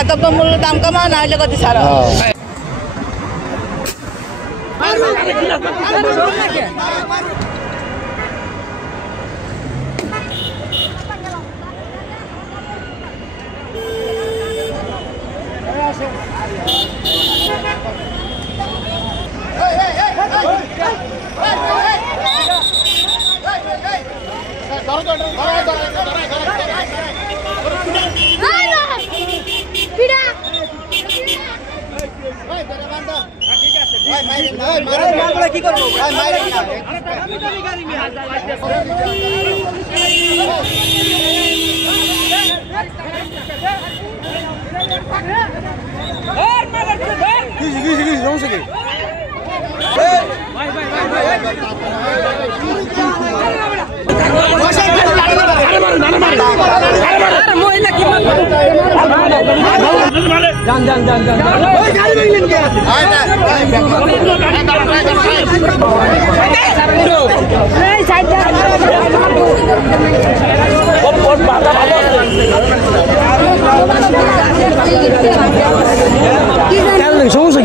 দ্রব্যমূল্য দাম কমাও না হলে গতি ছাড়া কি করবো সমস্যা কি সমস্যা কি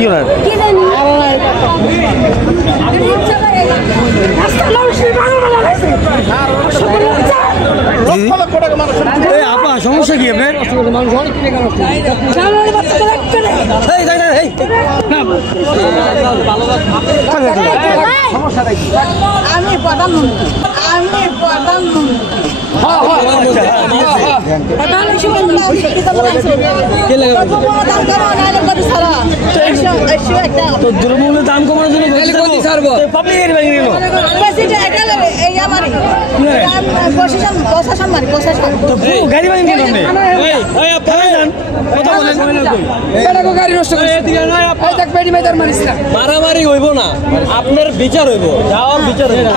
ওনার আপা সমস্যা কি আপনার মানুষ অনেক আমি দ্রব্যমূল্যের দাম কমানোর জন্য গাড়ি নষ্ট মারামারি হইব না আপনার বিচার হইব যাওয়ার বিচার হইব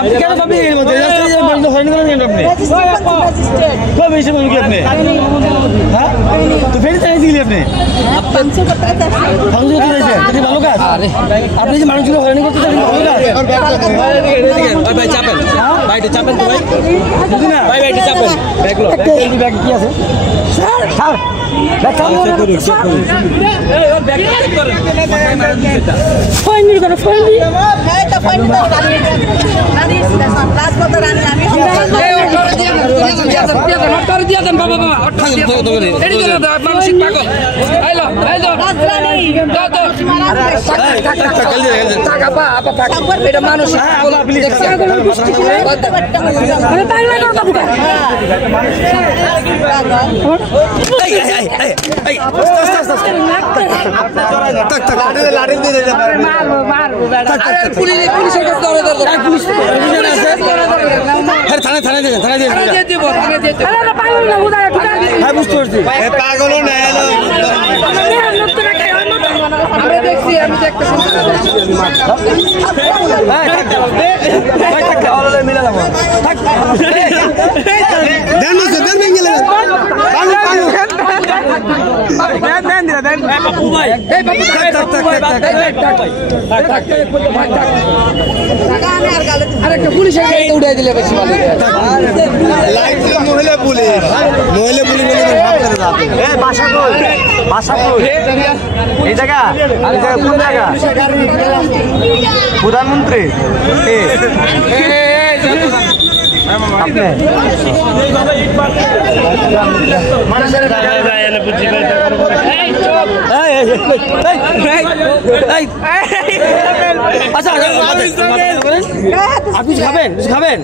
আপনি যে মানুষগুলো হয়রানি করতে চাপেন বাইরে চাপেন তো ভাই বাইরে চাপেন ব্যাগ কি আছে উঠাই দিলে বেশি মহিলা পুলিশ এই জায়গা কোন জায়গা প্রধানমন্ত্রী আপনি খাবেন খাবেন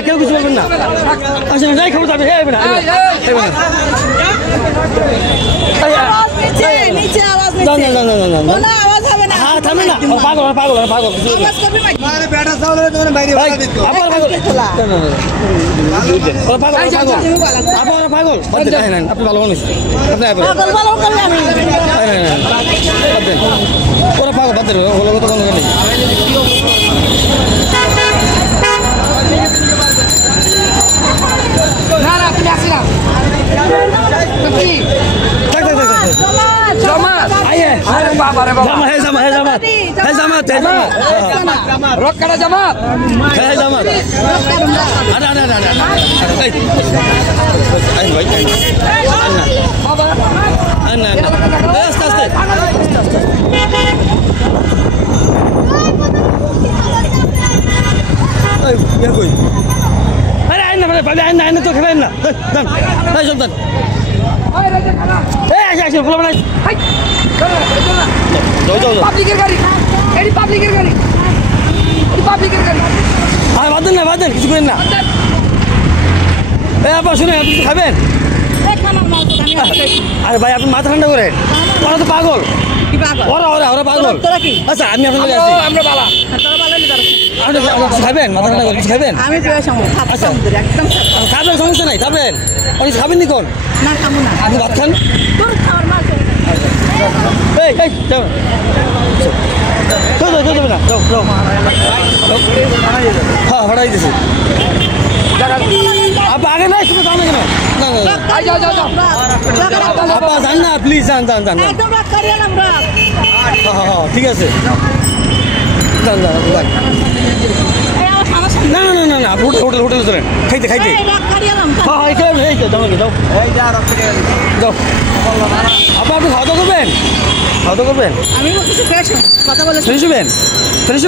না কেউ কিছু বলবেন না আসেন যাই খাবো যাবে না নিচে আওয়াজ না না না না না কোনো আওয়াজ হবে না হ্যাঁ থামে না পাগল পাগল পাগল আওয়াজ করবি না মানে বেটা চাউলে তোমরা বাইরে বাড়া দিত আবার পাগল পাগল আবার পাগল আপনি ভালো মানুষ আপনি পাগল পাগল করলে আমি ওরা পাগল বাদ দেবে ওগুলো কথা কোনো নেই না না তুমি আসি না কি জমাত আইয়ে আরে বাবা রে বাবা জামা হে জামা রক কাটা জামাত আরে আই ভাই বাবা না আস্তে আস্তে এই ইয়া কই আরে আইনা ভাই আইনা তো খেলেন না দান এই সব দান ওই রে খানা এই আসে ফুল বানাই হাই যাও পাবলিকের গাড়ি এডি পাবলিকের গাড়ি আর বাদেন কিছু করেন না এই আপা শুনে আপনি কিছু খাবেন আরে ভাই আপনি মাথা ঠান্ডা করেন ওরা তো পাগল ওরা পাগল তোরা কি আচ্ছা আমি আপনার কাছে আছি আমরা বালা তোরা ভালো হইলে তোরা আপনি কিছু খাবেন মাথা ঠান্ডা করে কিছু খাবেন আমি পেয়ে সমুদ্র একদম খাবেন সমস্যা নাই খাবেন আপনি খাবেন নি কোন না খাবো না আপনি ভাত খান তোর খাওয়ার মাল এই যাও যাবে না যাও হ্যাঁ হঠাই দিছি আপা আগে নাই শুধু জানো কেন না আই যাও আপা যান না প্লিজ যান একদম রাগ করিয়ে এলাম রাগ হ্যাঁ ঠিক আছে যান এই আমার সমস্যা না হোটেল চলেন খাইতে এই রাগ করিয়ে এলাম হ্যাঁ এই যাও এই যা রক্ত যাও আপা আপনি খাওয়া দাওয়া করবেন আমি কিছু ফ্রেশ কথা বলে ফ্রেশ হবেন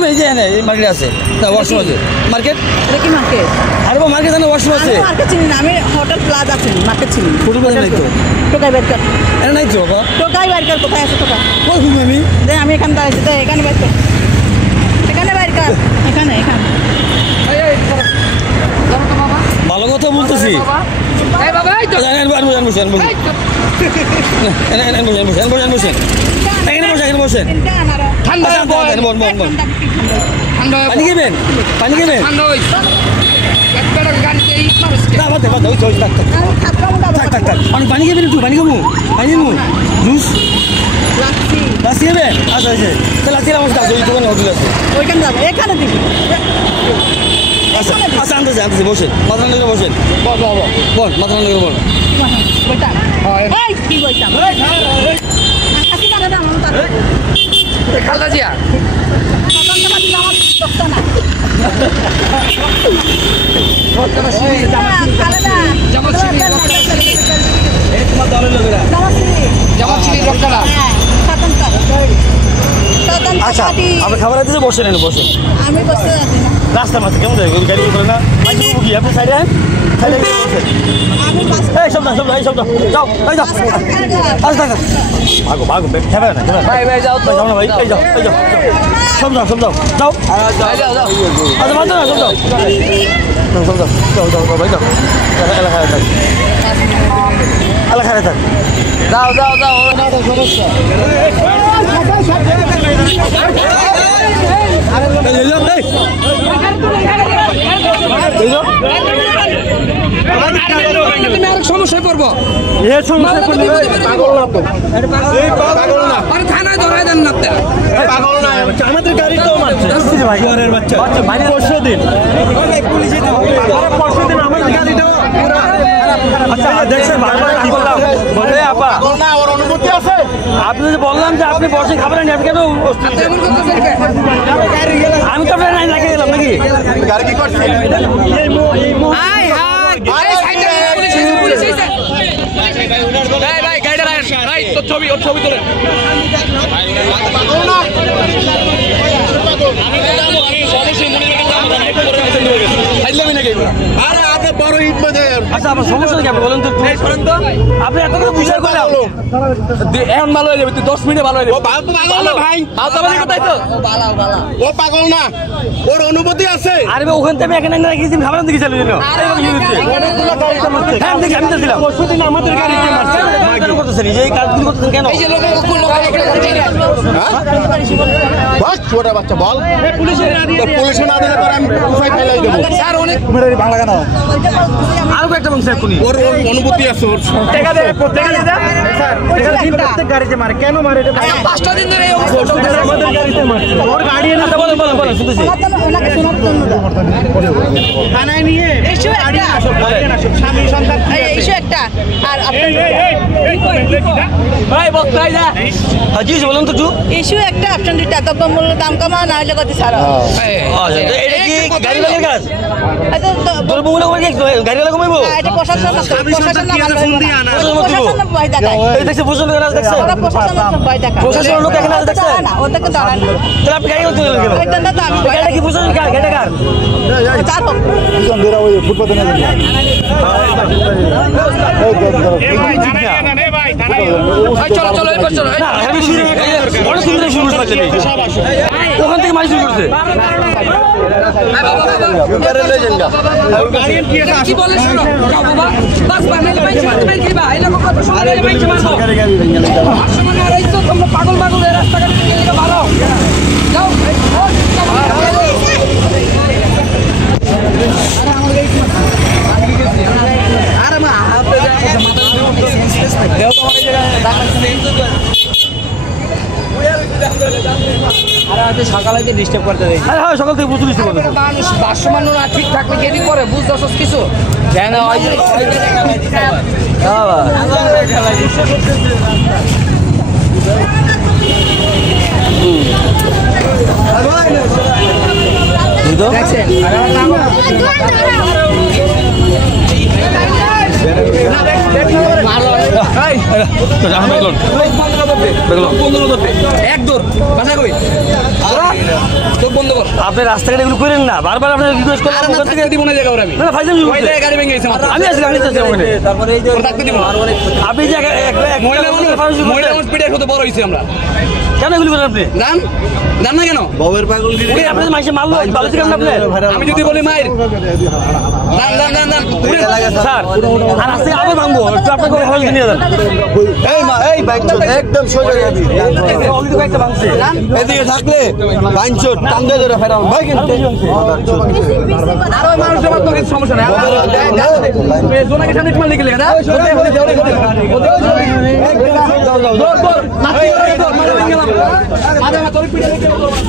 এই যে এই মার্কেট আছে না ওয়াশরুম আছে মার্কেট দেখি মার্কেট আর মার্কেট জানো ওয়াশরুম আছে মার্কেট চিনি না আমি হোটেল প্লাজা চিনি মার্কেট চিনি হোটেল প্লাজা নাই তো টোকাই বের কর এটা নাই তো বাবা টোকাই বের কর কোথায় আছে টোকা কই ঘুমি আমি আমি এখানে দাঁড়াইছি এখানে বের কর এখানে বের কর এখানে এই ধরো তো বাবা ভালো কথা বলতেছি এই বাবা এই তো বসেন এখানে বসেন ঠান্ডা বল ঠান্ডা পানি খাবেন ঠান্ডা হই একটা গাড়িতে ইট মারছে না বাদ ওই থাক পানি খাবেন একটু পানি খাবো জুস লাসি খাবেন আচ্ছা তাহলে লাসি আমার কাছে ওই দোকানে হোটেল আছে ওইখানে যাবো এখানে দিবি আচ্ছা আনতেছি বসেন মাথা ঠান্ডা করে বসেন বল মাথা ঠান্ডা করে বল বইটা হয় এই কি বইটা আসি না দাদা মন তার খালদা জিয়া তখন তো দিলাম আমার দস্তা না রক্তটা সিঁড়ি খালেদা জামাত সিঁড়ি এই তোমার দলের লোকেরা জামাত সিঁড়ি রক্তটা আচ্ছা আপনি খাবার দিতে বসেন আমি বসে আছি না রাস্তার মাঝে কেমন যায় গাড়ি করে না মাঝে কি আপনি সাইডে বসেন আমি বাস এই শব্দ যাও আচ্ছা ভাগো খেবে না ভাই যাও তো যাও না ভাই এই যাও সব যাও যাও আচ্ছা বাদ না সব যাও ভাই যাও এলাকায় থাক যাও সমস্যা সমস্যায় পড়বো থানায় ধরাই দেন না আমাদের গাড়ি তো বাচ্চা পরশু দিন আমাদের গাড়িটাও আচ্ছা দেখছেন কি বললাম বলে আপা অনুমতি আছে আপনি যে বললাম যে আপনি বসে খাবেন আপনি কেন আমি তো আপনার নাই গেলাম নাকি গাড়ি কি করছেন ছবি তোলেন আরে আপনি বড় ঈদ মধ্যে আচ্ছা আপনার সমস্যা কি আপনি বলেন তো একটু। আপনি এত করে বুঝাই করলাম এখন ভালো হয়ে যাবে তুই 10 মিনিটে ভালো হয়ে যাবে ভাই ও পাগল না ওর অনুভূতি আছে আরে ভাই ওখান থেকে আমি এখানে গেছি ভাবলাম দেখি চালু দিল অনেকগুলো গাড়িতে মারছে হ্যাঁ দেখি আমি তো দিলাম প্রতিদিন আমাদের গাড়িতে মারছে কেন করতেছেন এই কাজগুলো করতেছেন কেন এই যে লোক বস ছোট বাচ্চা বল পুলিশে না দিলে তোর আমি উপায় ফেলাই দেবো স্যার অনেক বাংলা কেন আরো একটা বংশ এক্ষুনি ওর অনুভূতি আছে ওর টাকা দেবে টাকা দিয়ে দাও স্যার টাকা দিন প্রত্যেক গাড়িতে মারে কেন মারে এটা 5টা দিন ধরে এই অবস্থা চলতেছে আমাদের গাড়িতে মারছে ওর গাড়ি না বলেন বলেন বলেন শুনতেছি ওনাকে শোনার জন্য থানায় নিয়ে ইস্যু একটা স্বামী সন্তান ইস্যু একটা আর আপনার ভাই বক্তাই যা জি বলুন তো একটু ইস্যু একটা অপশন দুইটা দ্রব্যমূল্য দাম কমা না হলে গতি ছাড়া এটা কি গাড়ি লাগের কাজ আচ্ছা তোর বউলে কমে গেছ গাড়ি লাগা কমাইবো এটা প্রশাসন ভয় দেখায় এই দেখছে প্রশাসনের কাজ দেখছে ওরা প্রশাসনের ভয় দেখায় প্রশাসনের লোক এখানে আছে দেখছে না ওদেরকে দাঁড়ান তাহলে আপনি গাড়ি করতে গেলেন কেন ওইটা না তো আমি গাড়িটা কি প্রশাসন কার গাড়িটা কার তার হোক ভাই চলো চলো এবার চলো না আমি শুরু অনেক সুন্দর শুরু করতে ওখান থেকে মাছ শুরু করছে কি বলে শোনো যাও বাবা বাস বানাইলে বাইকে মারবে কি ভাই এরকম কত সুন্দর বাইকে মারবো আসলে আর এই তো তোমরা পাগল পাগল এই রাস্তাঘাট থেকে লিখে ভালো যাও আরে মা হাতে দেও তোমার এই জায়গায় আরে আজ সকালে যে ডিস্টার্ব করতে দেই আরে হ্যাঁ সকাল থেকে বুঝতে দিচ্ছি মানুষ বাসমান না ঠিক থাকলে কেদি করে বুঝতেছস কিছু কেন ওই দেখছেন আপনি রাস্তাঘাট এগুলো করেন না বারবার আপনার রিকোয়েস্ট করলাম ওখান থেকে দিব না জায়গা আমি না ফাইজাম গাড়ি ভেঙে গেছে আমি আছি আমি আছি ওখানে তারপরে এই যে আপনি যে মহিলা মানুষ পিঠে কত বড় হইছে আমরা কেন এগুলো করেন আপনি জান জান না কেন বউয়ের পাগল ওই আপনি মাইসে মারলো ভালো ছিল আপনি আমি যদি বলি মাইর জান স্যার আর আজকে আবার ভাঙবো একটু আপনাকে হেফাজতে নিয়ে যান এই বাইক একদম সোজা যাবি অলরেডি কয়েকটা ভাঙছে এদিকে থাকলে বাইনচোট টাঙ্গে ধরে ফেরাম ভাই কিন্তু আর ওই মানুষের মতো কিছু সমস্যা নাই জোনাকে সামনে মাল লিখে না দৌড় দৌড় দৌড়